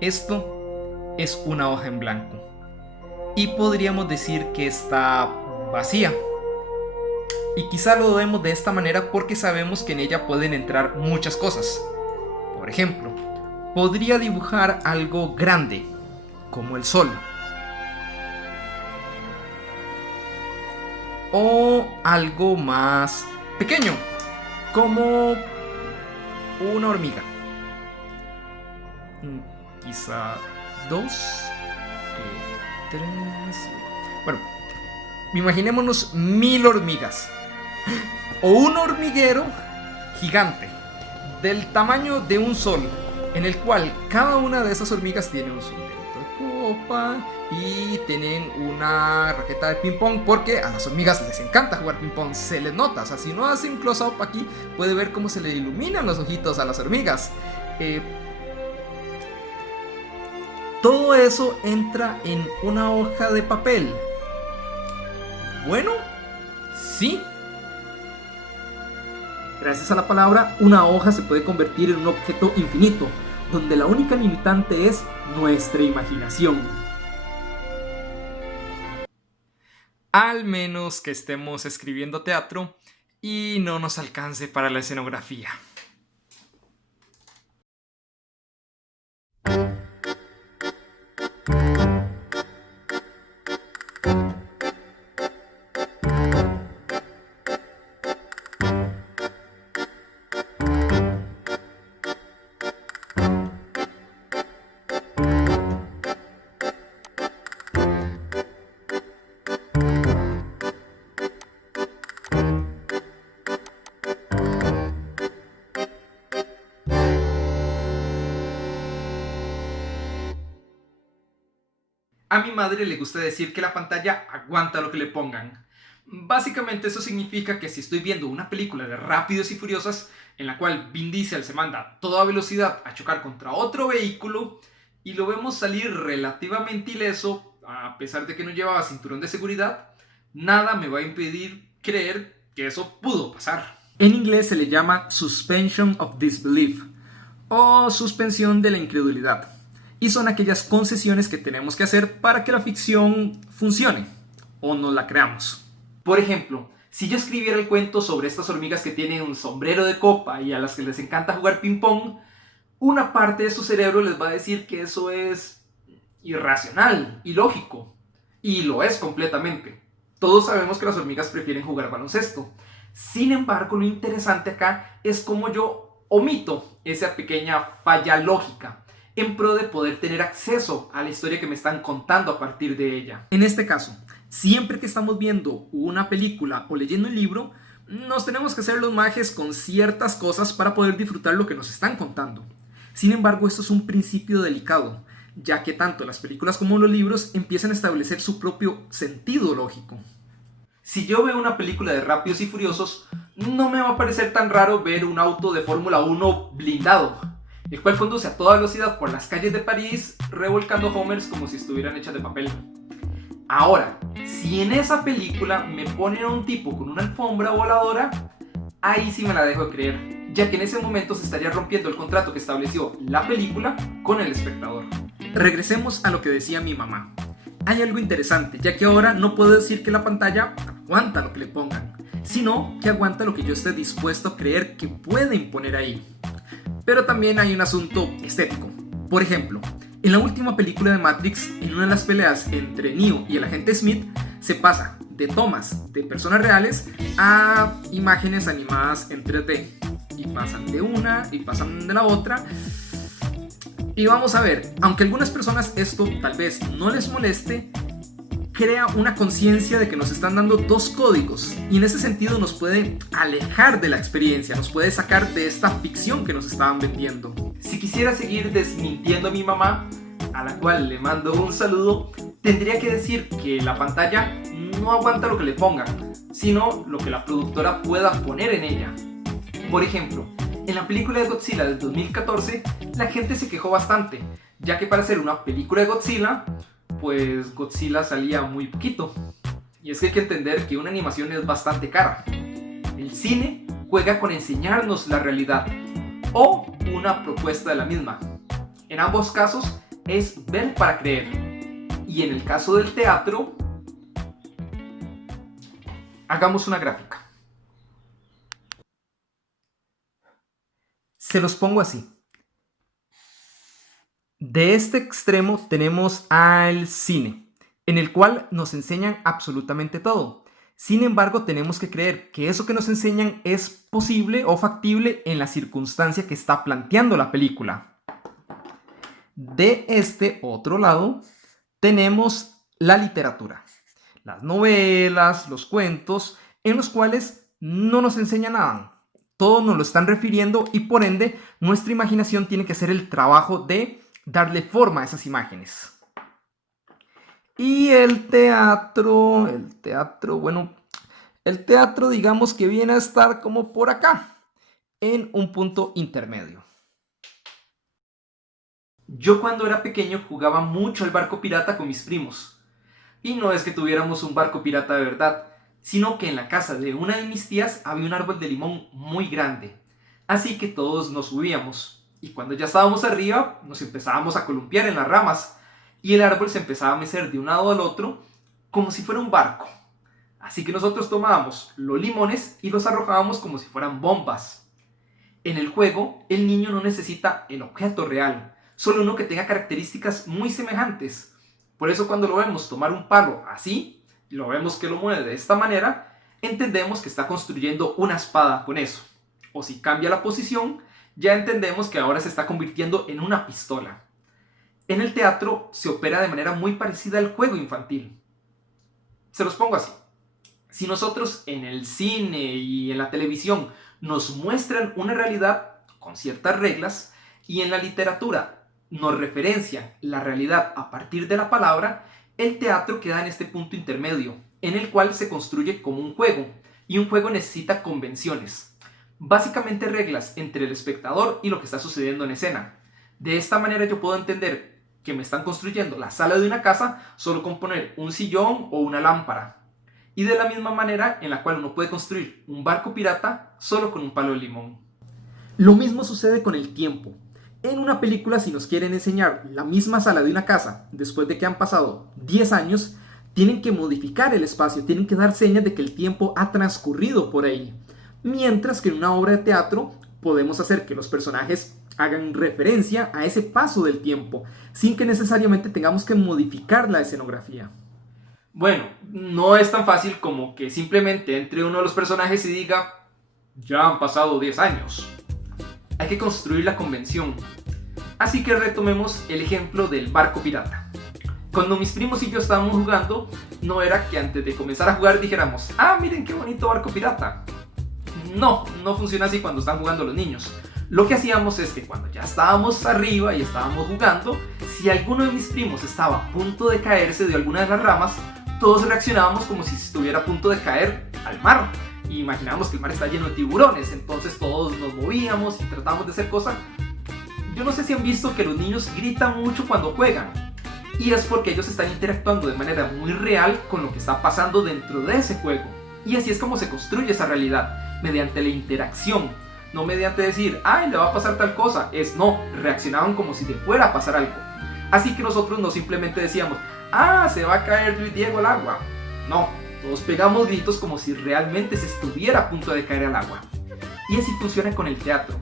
Esto es una hoja en blanco y podríamos decir que está vacía. Y quizá lo vemos de esta manera porque sabemos que en ella pueden entrar muchas cosas. Por ejemplo, podría dibujar algo grande, como el sol. O algo más pequeño, como una hormiga. Quizá dos, tres. Bueno, imaginémonos 1000 hormigas. O un hormiguero gigante, del tamaño de un sol, en el cual cada una de esas hormigas tiene un sombrerito de copa y tienen una raqueta de ping pong, porque a las hormigas les encanta jugar ping pong, se les nota. O sea, si no hacen close up aquí, puede ver cómo se le iluminan los ojitos a las hormigas. Todo eso entra en una hoja de papel. Bueno, sí. Gracias a la palabra, una hoja se puede convertir en un objeto infinito, donde la única limitante es nuestra imaginación. Al menos que estemos escribiendo teatro y no nos alcance para la escenografía. A mi madre le gusta decir que la pantalla aguanta lo que le pongan. Básicamente eso significa que si estoy viendo una película de Rápidos y Furiosos en la cual Vin Diesel se manda a toda velocidad a chocar contra otro vehículo y lo vemos salir relativamente ileso, a pesar de que no llevaba cinturón de seguridad, nada me va a impedir creer que eso pudo pasar. En inglés se le llama suspension of disbelief o suspensión de la incredulidad. Y son aquellas concesiones que tenemos que hacer para que la ficción funcione o no la creamos. Por ejemplo, si yo escribiera el cuento sobre estas hormigas que tienen un sombrero de copa y a las que les encanta jugar ping pong, una parte de su cerebro les va a decir que eso es irracional, ilógico. Y lo es completamente. Todos sabemos que las hormigas prefieren jugar baloncesto. Sin embargo, lo interesante acá es cómo yo omito esa pequeña falla lógica en pro de poder tener acceso a la historia que me están contando a partir de ella. En este caso, siempre que estamos viendo una película o leyendo un libro, nos tenemos que hacer los majes con ciertas cosas para poder disfrutar lo que nos están contando. Sin embargo, esto es un principio delicado, ya que tanto las películas como los libros empiezan a establecer su propio sentido lógico. Si yo veo una película de Rápidos y Furiosos, no me va a parecer tan raro ver un auto de Fórmula 1 blindado, el cual conduce a toda velocidad por las calles de París, revolcando homers como si estuvieran hechas de papel. Ahora, si en esa película me ponen a un tipo con una alfombra voladora, ahí sí me la dejo de creer, ya que en ese momento se estaría rompiendo el contrato que estableció la película con el espectador. Regresemos a lo que decía mi mamá. Hay algo interesante, ya que ahora no puedo decir que la pantalla aguanta lo que le pongan, sino que aguanta lo que yo esté dispuesto a creer que puede imponer ahí. Pero también hay un asunto estético. Por ejemplo, en la última película de Matrix, en una de las peleas entre Neo y el agente Smith, se pasa de tomas de personas reales a imágenes animadas en 3D. Y pasan de una y pasan de la otra. Y vamos a ver, aunque a algunas personas esto tal vez no les moleste, crea una conciencia de que nos están dando dos códigos y en ese sentido nos puede alejar de la experiencia, nos puede sacar de esta ficción que nos estaban vendiendo. Si quisiera seguir desmintiendo a mi mamá, a la cual le mando un saludo, tendría que decir que la pantalla no aguanta lo que le pongan, sino lo que la productora pueda poner en ella. Por ejemplo, en la película de Godzilla del 2014, la gente se quejó bastante, ya que para hacer una película de Godzilla, pues Godzilla salía muy poquito. Y es que hay que entender que una animación es bastante cara. El cine juega con enseñarnos la realidad o una propuesta de la misma. En ambos casos es ver para creer. Y en el caso del teatro, hagamos una gráfica. Se los pongo así. De este extremo tenemos al cine, en el cual nos enseñan absolutamente todo. Sin embargo, tenemos que creer que eso que nos enseñan es posible o factible en la circunstancia que está planteando la película. De este otro lado, tenemos la literatura, las novelas, los cuentos, en los cuales no nos enseña nada. Todo nos lo están refiriendo y por ende nuestra imaginación tiene que hacer el trabajo de darle forma a esas imágenes. Y el teatro digamos que viene a estar como por acá, en un punto intermedio. Yo cuando era pequeño jugaba mucho al barco pirata con mis primos. Y no es que tuviéramos un barco pirata de verdad, sino que en la casa de una de mis tías había un árbol de limón muy grande. Así que todos nos subíamos. Y cuando ya estábamos arriba, nos empezábamos a columpiar en las ramas. Y el árbol se empezaba a mecer de un lado al otro, como si fuera un barco. Así que nosotros tomábamos los limones y los arrojábamos como si fueran bombas. En el juego, el niño no necesita el objeto real, solo uno que tenga características muy semejantes. Por eso cuando lo vemos tomar un palo así, y lo vemos que lo mueve de esta manera, entendemos que está construyendo una espada con eso. O si cambia la posición, ya entendemos que ahora se está convirtiendo en una pistola. En el teatro se opera de manera muy parecida al juego infantil. Se los pongo así. Si nosotros en el cine y en la televisión nos muestran una realidad con ciertas reglas y en la literatura nos referencian la realidad a partir de la palabra, el teatro queda en este punto intermedio, en el cual se construye como un juego, y un juego necesita convenciones. Básicamente reglas entre el espectador y lo que está sucediendo en escena. De esta manera yo puedo entender que me están construyendo la sala de una casa solo con poner un sillón o una lámpara. Y de la misma manera en la cual uno puede construir un barco pirata solo con un palo de limón. Lo mismo sucede con el tiempo. En una película, si nos quieren enseñar la misma sala de una casa después de que han pasado 10 años, tienen que modificar el espacio, tienen que dar señas de que el tiempo ha transcurrido por ahí. Mientras que en una obra de teatro podemos hacer que los personajes hagan referencia a ese paso del tiempo, sin que necesariamente tengamos que modificar la escenografía. Bueno, no es tan fácil como que simplemente entre uno de los personajes y diga, ya han pasado 10 años. Hay que construir la convención. Así que retomemos el ejemplo del barco pirata. Cuando mis primos y yo estábamos jugando, no era que antes de comenzar a jugar dijéramos, ah, miren qué bonito barco pirata. No funciona así cuando están jugando los niños. Lo que hacíamos es que cuando ya estábamos arriba y estábamos jugando, si alguno de mis primos estaba a punto de caerse de alguna de las ramas, todos reaccionábamos como si estuviera a punto de caer al mar. Y imaginábamos que el mar está lleno de tiburones, entonces todos nos movíamos y tratábamos de hacer cosas. Yo no sé si han visto que los niños gritan mucho cuando juegan. Y es porque ellos están interactuando de manera muy real con lo que está pasando dentro de ese juego. Y así es como se construye esa realidad, mediante la interacción. No mediante decir, ay, le va a pasar tal cosa. No, reaccionaban como si le fuera a pasar algo. Así que nosotros no simplemente decíamos, ah, se va a caer Luis Diego al agua. No, todos pegamos gritos como si realmente se estuviera a punto de caer al agua. Y así funciona con el teatro.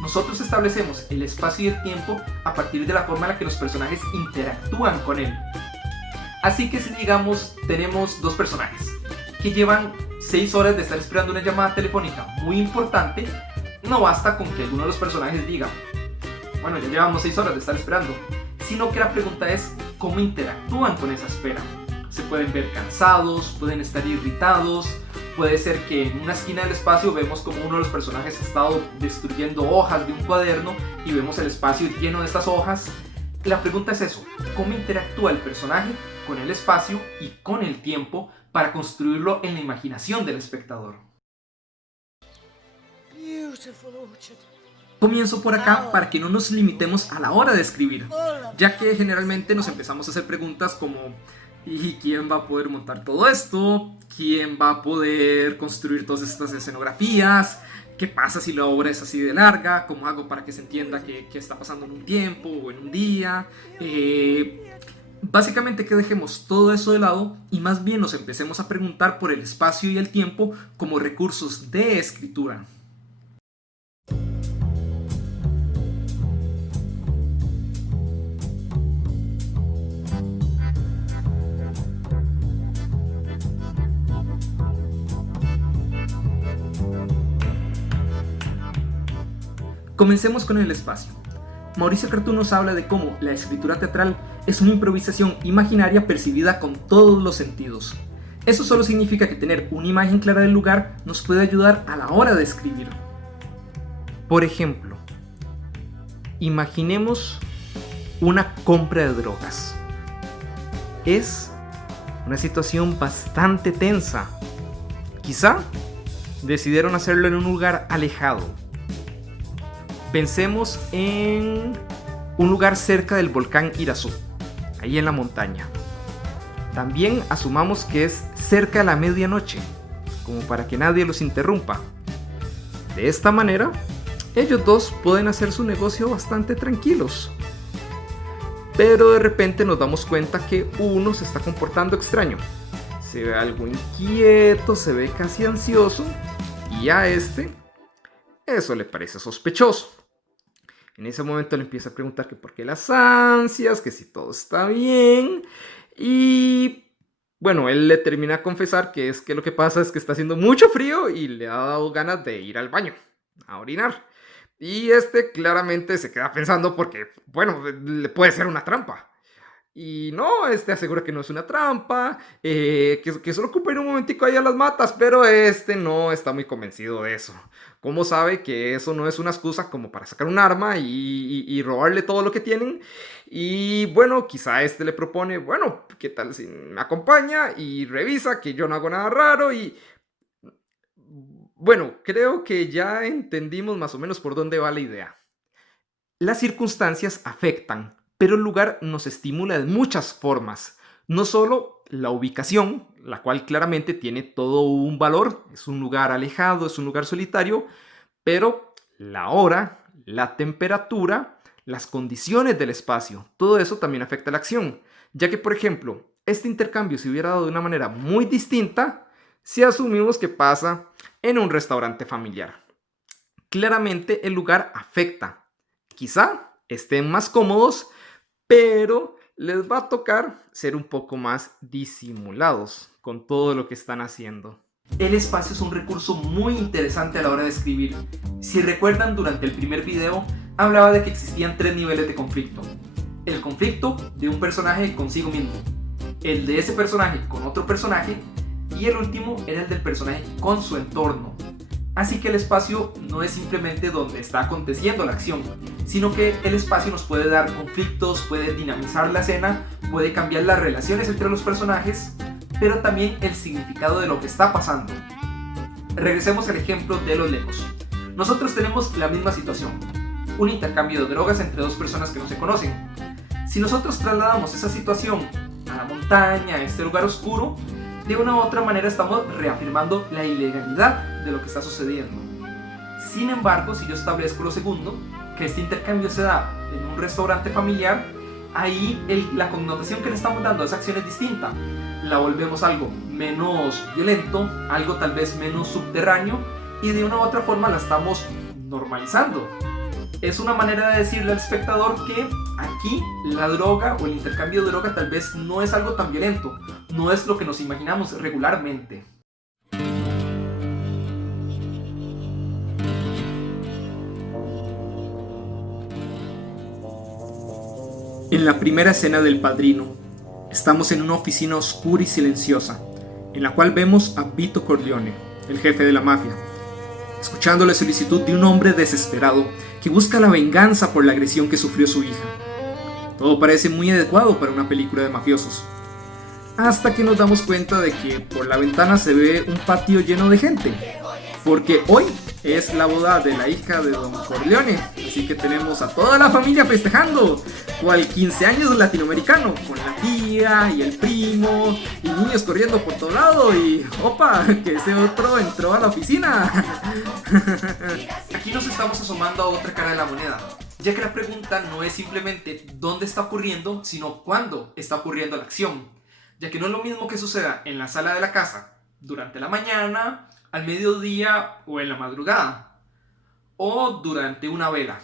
Nosotros establecemos el espacio y el tiempo a partir de la forma en la que los personajes interactúan con él. Así que si digamos tenemos dos personajes que llevan 6 horas de estar esperando una llamada telefónica muy importante, no basta con que alguno de los personajes diga, bueno, ya llevamos 6 horas de estar esperando, sino que la pregunta es cómo interactúan con esa espera. Se pueden ver cansados, pueden estar irritados, puede ser que en una esquina del espacio vemos como uno de los personajes ha estado destruyendo hojas de un cuaderno y vemos el espacio lleno de estas hojas. La pregunta es eso, ¿cómo interactúa el personaje con el espacio y con el tiempo para construirlo en la imaginación del espectador? Comienzo por acá para que no nos limitemos a la hora de escribir, ya que generalmente nos empezamos a hacer preguntas como ¿y quién va a poder montar todo esto? ¿Quién va a poder construir todas estas escenografías? ¿Qué pasa si la obra es así de larga? ¿Cómo hago para que se entienda qué está pasando en un tiempo o en un día? Básicamente que dejemos todo eso de lado y más bien nos empecemos a preguntar por el espacio y el tiempo como recursos de escritura. Comencemos con el espacio. Mauricio Cartú nos habla de cómo la escritura teatral es una improvisación imaginaria percibida con todos los sentidos. Eso solo significa que tener una imagen clara del lugar nos puede ayudar a la hora de escribir. Por ejemplo, imaginemos una compra de drogas. Es una situación bastante tensa. Quizá decidieron hacerlo en un lugar alejado. Pensemos en un lugar cerca del volcán Irazú, ahí en la montaña. También asumamos que es cerca de la medianoche, como para que nadie los interrumpa. De esta manera, ellos dos pueden hacer su negocio bastante tranquilos. Pero de repente nos damos cuenta que uno se está comportando extraño. Se ve algo inquieto, se ve casi ansioso, y a eso le parece sospechoso. En ese momento le empieza a preguntar que por qué las ansias, que si todo está bien. Y bueno, él le termina a confesar que es que lo que pasa es que está haciendo mucho frío y le ha dado ganas de ir al baño, a orinar. Y claramente se queda pensando porque, bueno, le puede ser una trampa. Y no, asegura que no es una trampa, que solo ocupa ir un momentico ahí a las matas, pero no está muy convencido de eso. ¿Cómo sabe que eso no es una excusa como para sacar un arma y robarle todo lo que tienen? Y bueno, quizá le propone, bueno, ¿qué tal si me acompaña y revisa que yo no hago nada raro? Y bueno, creo que ya entendimos más o menos por dónde va la idea. Las circunstancias afectan, pero el lugar nos estimula de muchas formas. No solo la ubicación, la cual claramente tiene todo un valor, es un lugar alejado, es un lugar solitario, pero la hora, la temperatura, las condiciones del espacio, todo eso también afecta la acción, ya que, por ejemplo, este intercambio se hubiera dado de una manera muy distinta si asumimos que pasa en un restaurante familiar. Claramente el lugar afecta. Quizá estén más cómodos, pero les va a tocar ser un poco más disimulados con todo lo que están haciendo. El espacio es un recurso muy interesante a la hora de escribir. Si recuerdan, durante el primer video hablaba de que existían 3 niveles de conflicto. El conflicto de un personaje consigo mismo, el de ese personaje con otro personaje y el último era el del personaje con su entorno. Así que el espacio no es simplemente donde está aconteciendo la acción, sino que el espacio nos puede dar conflictos, puede dinamizar la escena, puede cambiar las relaciones entre los personajes, pero también el significado de lo que está pasando. Regresemos al ejemplo de los Legos. Nosotros tenemos la misma situación, un intercambio de drogas entre 2 personas que no se conocen. Si nosotros trasladamos esa situación a la montaña, a este lugar oscuro, de una u otra manera estamos reafirmando la ilegalidad de lo que está sucediendo. Sin embargo, si yo establezco lo segundo, que este intercambio se da en un restaurante familiar, ahí la connotación que le estamos dando a esa acción es distinta. La volvemos algo menos violento, algo tal vez menos subterráneo, y de una u otra forma la estamos normalizando. Es una manera de decirle al espectador que aquí la droga o el intercambio de droga tal vez no es algo tan violento, no es lo que nos imaginamos regularmente. En la primera escena del Padrino, estamos en una oficina oscura y silenciosa, en la cual vemos a Vito Corleone, el jefe de la mafia, escuchando la solicitud de un hombre desesperado que busca la venganza por la agresión que sufrió su hija. Todo parece muy adecuado para una película de mafiosos, hasta que nos damos cuenta de que por la ventana se ve un patio lleno de gente. porque hoy es la boda de la hija de Don Corleone, así que tenemos a toda la familia festejando, cual 15 años latinoamericano, con la tía y el primo, y niños corriendo por todo lado, y ¡opa! Que ese otro entró a la oficina. Aquí nos estamos asomando a otra cara de la moneda, ya que la pregunta no es simplemente dónde está ocurriendo, sino cuándo está ocurriendo la acción, ya que no es lo mismo que suceda en la sala de la casa, durante la mañana, al mediodía o en la madrugada, o durante una vela,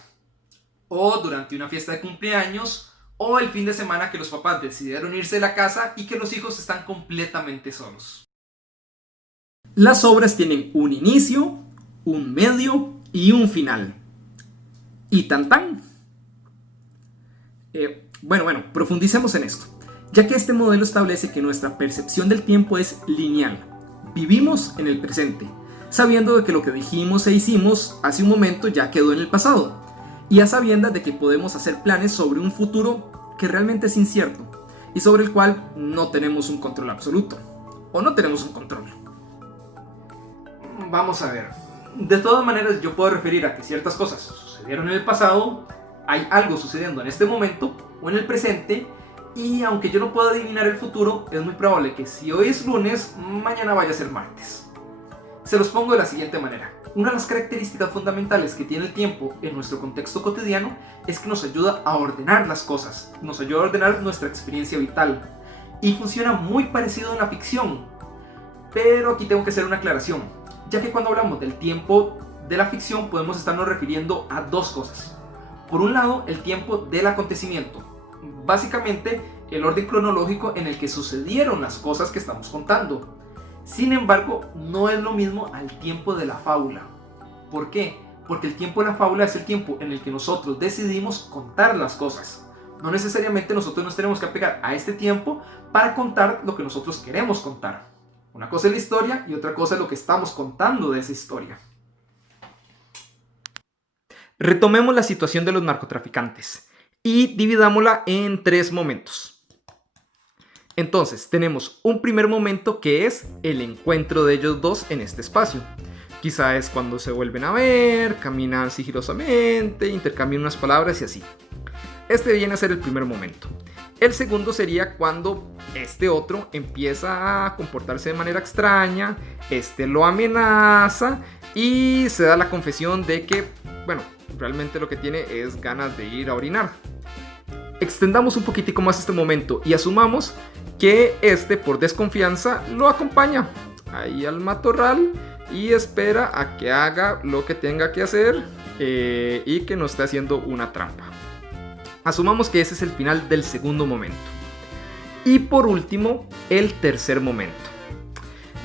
o durante una fiesta de cumpleaños, o el fin de semana que los papás decidieron irse de la casa y que los hijos están completamente solos. Las obras tienen un inicio, un medio y un final. Y tan tan. Bueno, profundicemos en esto, ya que este modelo establece que nuestra percepción del tiempo es lineal. Vivimos en el presente, sabiendo de que lo que dijimos e hicimos hace un momento ya quedó en el pasado, y a sabiendas de que podemos hacer planes sobre un futuro que realmente es incierto, y sobre el cual no tenemos un control absoluto, o no tenemos un control. Vamos a ver, de todas maneras yo puedo referir a que ciertas cosas sucedieron en el pasado, hay algo sucediendo en este momento, o en el presente, y aunque yo no pueda adivinar el futuro, es muy probable que si hoy es lunes, mañana vaya a ser martes. Se los pongo de la siguiente manera. Una de las características fundamentales que tiene el tiempo en nuestro contexto cotidiano es que nos ayuda a ordenar las cosas, nos ayuda a ordenar nuestra experiencia vital, y funciona muy parecido en la ficción. Pero aquí tengo que hacer una aclaración, ya que cuando hablamos del tiempo de la ficción podemos estarnos refiriendo a dos cosas. Por un lado, el tiempo del acontecimiento, básicamente el orden cronológico en el que sucedieron las cosas que estamos contando. Sin embargo, no es lo mismo al tiempo de la fábula. ¿Por qué? Porque el tiempo de la fábula es el tiempo en el que nosotros decidimos contar las cosas. No necesariamente nosotros nos tenemos que apegar a este tiempo para contar lo que nosotros queremos contar. Una cosa es la historia y otra cosa es lo que estamos contando de esa historia. Retomemos la situación de los narcotraficantes y dividámosla en 3 momentos. Entonces, tenemos un primer momento que es el encuentro de ellos dos en este espacio. Quizá es cuando se vuelven a ver, caminan sigilosamente, intercambian unas palabras y así. Este viene a ser el primer momento. El segundo sería cuando este otro empieza a comportarse de manera extraña, este lo amenaza y se da la confesión de que, realmente lo que tiene es ganas de ir a orinar. Extendamos un poquitico más este momento y asumamos que este, por desconfianza, lo acompaña ahí al matorral y espera a que haga lo que tenga que hacer y que no esté haciendo una trampa. Asumamos que ese es el final del segundo momento. Y por último, el tercer momento.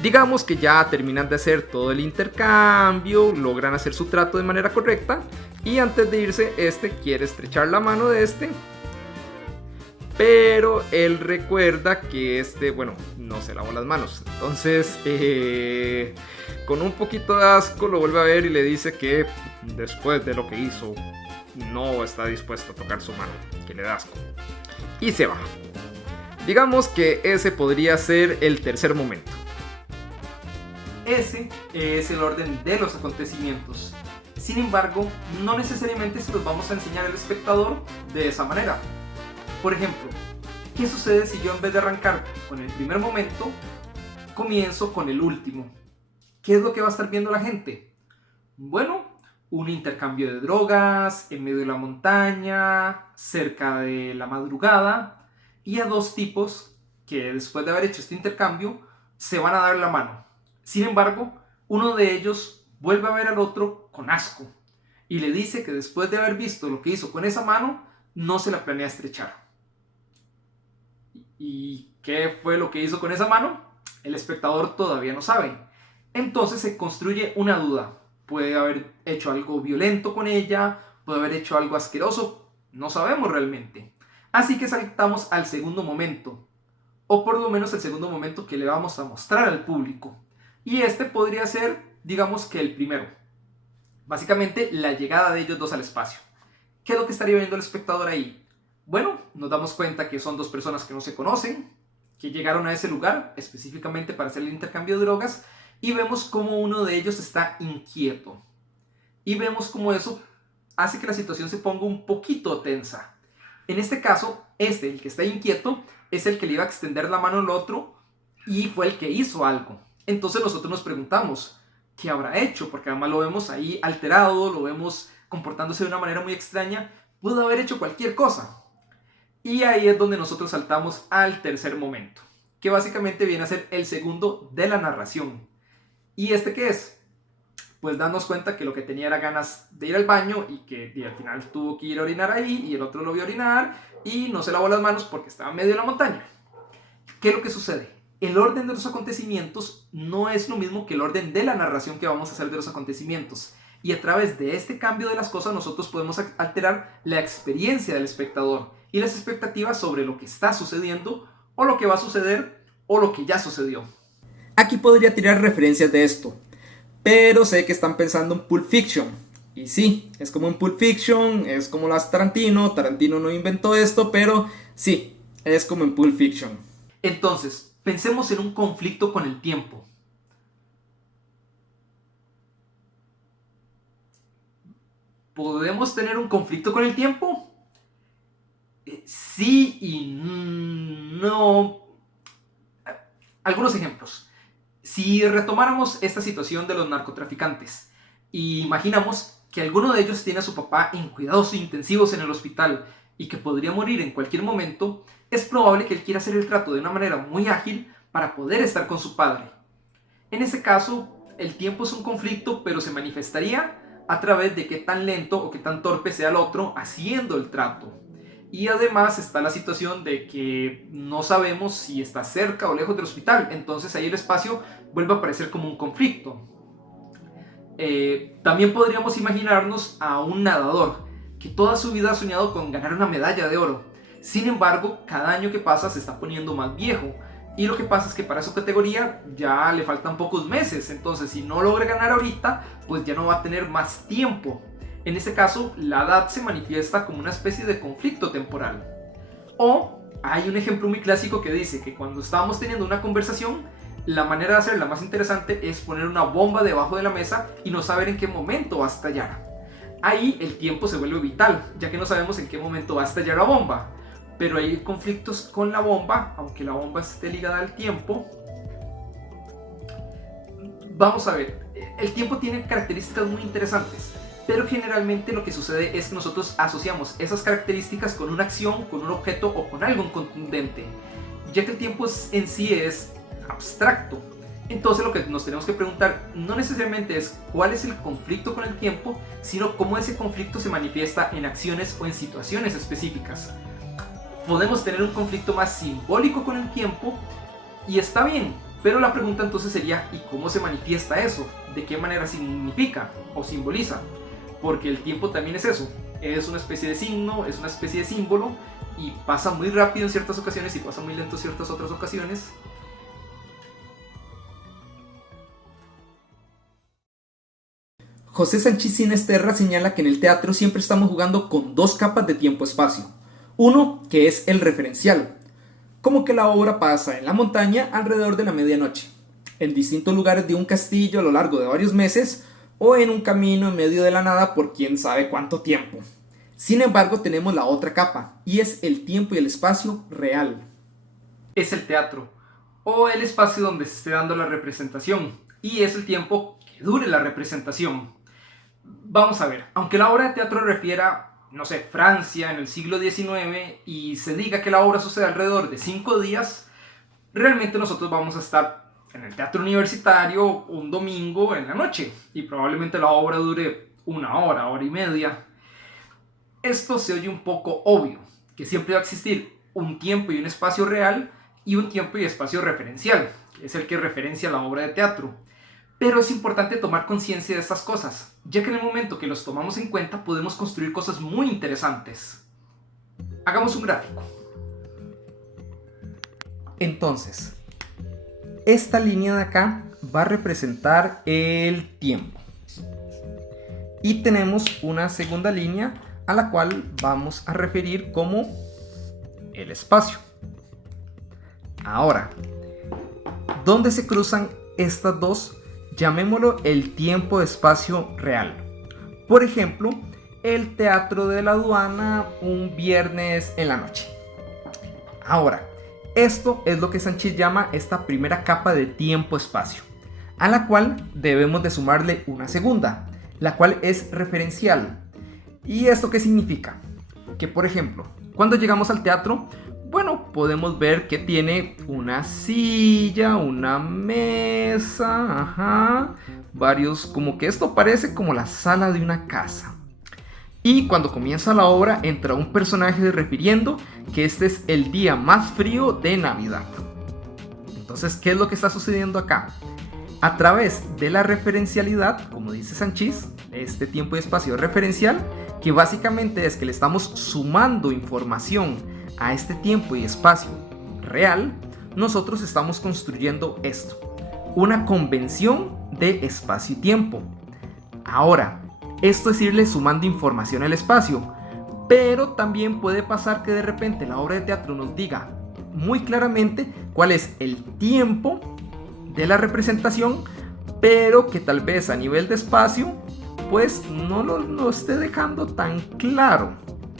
Digamos que ya terminan de hacer todo el intercambio, logran hacer su trato de manera correcta y antes de irse, este quiere estrechar la mano de este. Pero él recuerda que no se lavó las manos. Entonces, con un poquito de asco lo vuelve a ver y le dice que después de lo que hizo, no está dispuesto a tocar su mano, que le da asco. Y se va. Digamos que ese podría ser el tercer momento. Ese es el orden de los acontecimientos. Sin embargo, no necesariamente se los vamos a enseñar al espectador de esa manera. Por ejemplo, ¿qué sucede si yo en vez de arrancar con el primer momento, comienzo con el último? ¿Qué es lo que va a estar viendo la gente? Bueno, un intercambio de drogas, en medio de la montaña, cerca de la madrugada, y a dos tipos que después de haber hecho este intercambio, se van a dar la mano. Sin embargo, uno de ellos vuelve a ver al otro con asco, y le dice que después de haber visto lo que hizo con esa mano, no se la planea estrechar. ¿Y qué fue lo que hizo con esa mano? El espectador todavía no sabe. Entonces se construye una duda. Puede haber hecho algo violento con ella, puede haber hecho algo asqueroso, no sabemos realmente. Así que saltamos al segundo momento, o por lo menos el segundo momento que le vamos a mostrar al público. Y este podría ser, digamos que el primero. Básicamente la llegada de ellos dos al espacio. ¿Qué es lo que estaría viendo el espectador ahí? Bueno, nos damos cuenta que son dos personas que no se conocen, que llegaron a ese lugar específicamente para hacer el intercambio de drogas y vemos cómo uno de ellos está inquieto. Y vemos cómo eso hace que la situación se ponga un poquito tensa. En este caso, el que está inquieto, es el que le iba a extender la mano al otro y fue el que hizo algo. Entonces nosotros nos preguntamos, ¿qué habrá hecho? Porque además lo vemos ahí alterado, lo vemos comportándose de una manera muy extraña. Pudo haber hecho cualquier cosa. Y ahí es donde nosotros saltamos al tercer momento, que básicamente viene a ser el segundo de la narración. ¿Y este qué es? Pues darnos cuenta que lo que tenía era ganas de ir al baño y que al final tuvo que ir a orinar ahí y el otro lo vio orinar y no se lavó las manos porque estaba en medio de la montaña. ¿Qué es lo que sucede? El orden de los acontecimientos no es lo mismo que el orden de la narración que vamos a hacer de los acontecimientos. Y a través de este cambio de las cosas nosotros podemos alterar la experiencia del espectador y las expectativas sobre lo que está sucediendo o lo que va a suceder o lo que ya sucedió. Aquí podría tirar referencias de esto, pero sé que están pensando en Pulp Fiction. Y sí, es como en Pulp Fiction, es como las Tarantino. Tarantino no inventó esto, pero sí, es como en Pulp Fiction. Entonces, pensemos en un conflicto con el tiempo. ¿Podemos tener un conflicto con el tiempo? Sí y no. Algunos ejemplos. Si retomáramos esta situación de los narcotraficantes, y imaginamos que alguno de ellos tiene a su papá en cuidados intensivos en el hospital y que podría morir en cualquier momento, es probable que él quiera hacer el trato de una manera muy ágil para poder estar con su padre. En ese caso, el tiempo es un conflicto, pero se manifestaría a través de qué tan lento o qué tan torpe sea el otro haciendo el trato. Y además está la situación de que no sabemos si está cerca o lejos del hospital, entonces ahí el espacio vuelve a aparecer como un conflicto. También podríamos imaginarnos a un nadador que toda su vida ha soñado con ganar una medalla de oro. Sin embargo, cada año que pasa se está poniendo más viejo. Y lo que pasa es que para su categoría ya le faltan pocos meses. Entonces, si no logra ganar ahorita, pues ya no va a tener más tiempo. En este caso, la edad se manifiesta como una especie de conflicto temporal. O hay un ejemplo muy clásico que dice que cuando estamos teniendo una conversación, la manera de hacerla más interesante es poner una bomba debajo de la mesa y no saber en qué momento va a estallar. Ahí el tiempo se vuelve vital, ya que no sabemos en qué momento va a estallar la bomba. Pero hay conflictos con la bomba, aunque la bomba esté ligada al tiempo. Vamos a ver, el tiempo tiene características muy interesantes, pero generalmente lo que sucede es que nosotros asociamos esas características con una acción, con un objeto o con algo contundente, ya que el tiempo en sí es abstracto. Entonces lo que nos tenemos que preguntar no necesariamente es cuál es el conflicto con el tiempo, sino cómo ese conflicto se manifiesta en acciones o en situaciones específicas. Podemos tener un conflicto más simbólico con el tiempo y está bien, pero la pregunta entonces sería ¿y cómo se manifiesta eso? ¿De qué manera significa o simboliza? Porque el tiempo también es eso, es una especie de signo, es una especie de símbolo y pasa muy rápido en ciertas ocasiones y pasa muy lento en ciertas otras ocasiones. José Sanchís Sinesterra señala que en el teatro siempre estamos jugando con dos capas de tiempo-espacio. Uno, que es el referencial, como que la obra pasa en la montaña alrededor de la medianoche, en distintos lugares de un castillo a lo largo de varios meses, o en un camino en medio de la nada por quién sabe cuánto tiempo. Sin embargo, tenemos la otra capa, y es el tiempo y el espacio real. Es el teatro, o el espacio donde se esté dando la representación, y es el tiempo que dure la representación. Vamos a ver, aunque la obra de teatro refiera, no sé, Francia en el siglo XIX y se diga que la obra sucede alrededor de 5 días, realmente nosotros vamos a estar en el teatro universitario un domingo en la noche y probablemente la obra dure una hora, hora y media. Esto se oye un poco obvio, que siempre va a existir un tiempo y un espacio real y un tiempo y espacio referencial, que es el que referencia la obra de teatro. Pero es importante tomar conciencia de estas cosas, ya que en el momento que los tomamos en cuenta podemos construir cosas muy interesantes. Hagamos un gráfico. Entonces, esta línea de acá va a representar el tiempo. Y tenemos una segunda línea a la cual vamos a referir como el espacio. Ahora, ¿dónde se cruzan estas dos? llamémoslo el tiempo-espacio real. Por ejemplo, el teatro de la aduana un viernes en la noche. Ahora, esto es lo que Sanchis llama esta primera capa de tiempo-espacio, a la cual debemos de sumarle una segunda, la cual es referencial. ¿Y esto qué significa? Que por ejemplo, cuando llegamos al teatro, bueno, podemos ver que tiene una silla, una mesa, varios, como que esto parece como la sala de una casa. Y cuando comienza la obra entra un personaje refiriendo que este es el día más frío de Navidad. Entonces, ¿qué es lo que está sucediendo acá? A través de la referencialidad, como dice Sanchis, este tiempo y espacio referencial, que básicamente es que le estamos sumando información a este tiempo y espacio real, nosotros estamos construyendo esto, una convención de espacio y tiempo. Ahora, esto es irle sumando información al espacio, pero también puede pasar que de repente la obra de teatro nos diga muy claramente cuál es el tiempo de la representación, pero que tal vez a nivel de espacio pues no lo esté dejando tan claro.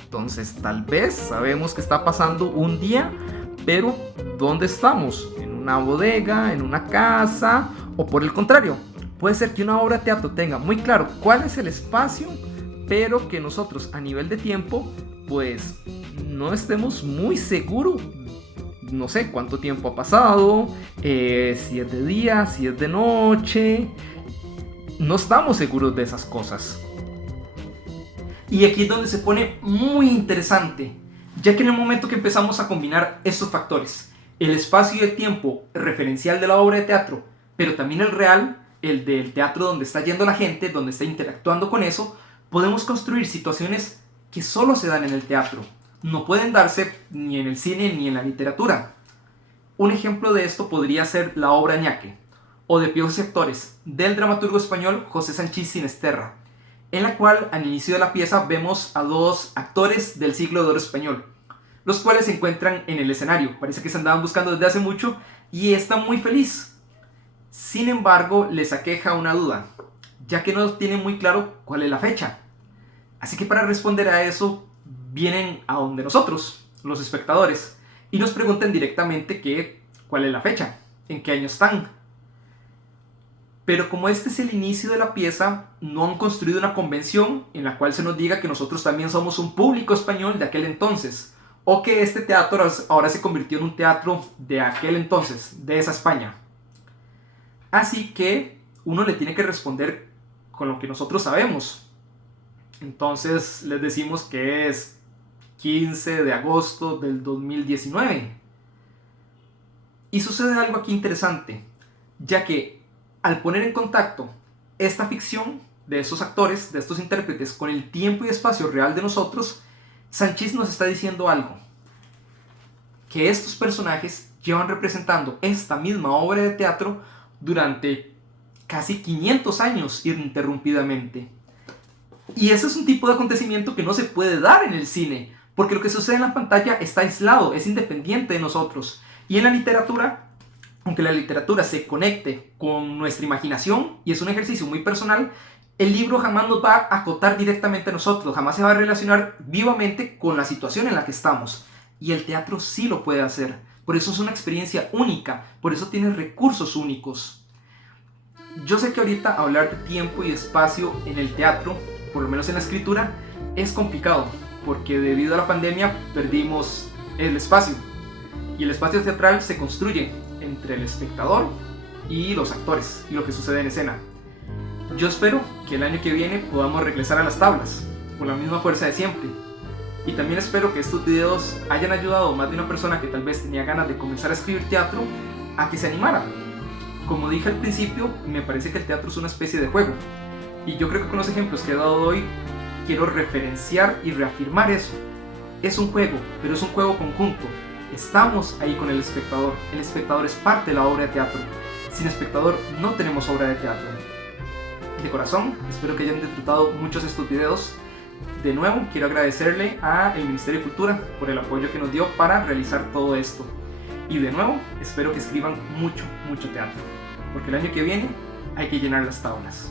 Entonces tal vez sabemos que está pasando un día, pero ¿dónde estamos? ¿En una bodega? ¿En una casa? O por el contrario, puede ser que una obra de teatro tenga muy claro cuál es el espacio, pero que nosotros a nivel de tiempo pues no estemos muy seguros. No sé cuánto tiempo ha pasado, si es de día, si es de noche. No estamos seguros de esas cosas. Y aquí es donde se pone muy interesante, ya que en el momento que empezamos a combinar estos factores, el espacio y el tiempo referencial de la obra de teatro, pero también el real, el del teatro donde está yendo la gente, donde está interactuando con eso, podemos construir situaciones que solo se dan en el teatro. No pueden darse ni en el cine ni en la literatura. Un ejemplo de esto podría ser la obra Ñaque, o de Piojos y Actores, del dramaturgo español José Sanchis Sinisterra, en la cual al inicio de la pieza vemos a dos actores del siglo de oro español, los cuales se encuentran en el escenario. Parece que se andaban buscando desde hace mucho y están muy felices. Sin embargo, les aqueja una duda, ya que no tienen muy claro cuál es la fecha. Así que para responder a eso, vienen a donde nosotros, los espectadores, y nos preguntan directamente cuál es la fecha, en qué año están. Pero como este es el inicio de la pieza, no han construido una convención en la cual se nos diga que nosotros también somos un público español de aquel entonces, o que este teatro ahora se convirtió en un teatro de aquel entonces, de esa España. Así que uno le tiene que responder con lo que nosotros sabemos. Entonces les decimos que es 15 de agosto del 2019. Y sucede algo aquí interesante, ya que al poner en contacto esta ficción de estos actores, de estos intérpretes, con el tiempo y espacio real de nosotros, Sanchis nos está diciendo algo, que estos personajes llevan representando esta misma obra de teatro durante casi 500 años ininterrumpidamente. Y ese es un tipo de acontecimiento que no se puede dar en el cine, porque lo que sucede en la pantalla está aislado, es independiente de nosotros. Y en la literatura, aunque la literatura se conecte con nuestra imaginación y es un ejercicio muy personal, el libro jamás nos va a acotar directamente a nosotros, jamás se va a relacionar vivamente con la situación en la que estamos. Y el teatro sí lo puede hacer. Por eso es una experiencia única, por eso tiene recursos únicos. Yo sé que ahorita hablar de tiempo y espacio en el teatro, por lo menos en la escritura, es complicado, porque debido a la pandemia perdimos el espacio. Y el espacio teatral se construye entre el espectador y los actores y lo que sucede en escena. Yo espero que el año que viene podamos regresar a las tablas con la misma fuerza de siempre. Y también espero que estos videos hayan ayudado a más de una persona que tal vez tenía ganas de comenzar a escribir teatro a que se animara. Como dije al principio, me parece que el teatro es una especie de juego. Y yo creo que con los ejemplos que he dado hoy quiero referenciar y reafirmar eso. Es un juego, pero es un juego conjunto. Estamos ahí con el espectador es parte de la obra de teatro. Sin espectador no tenemos obra de teatro. De corazón, espero que hayan disfrutado muchos de estos videos. De nuevo, quiero agradecerle al Ministerio de Cultura por el apoyo que nos dio para realizar todo esto. Y de nuevo, espero que escriban mucho teatro, porque el año que viene hay que llenar las tablas.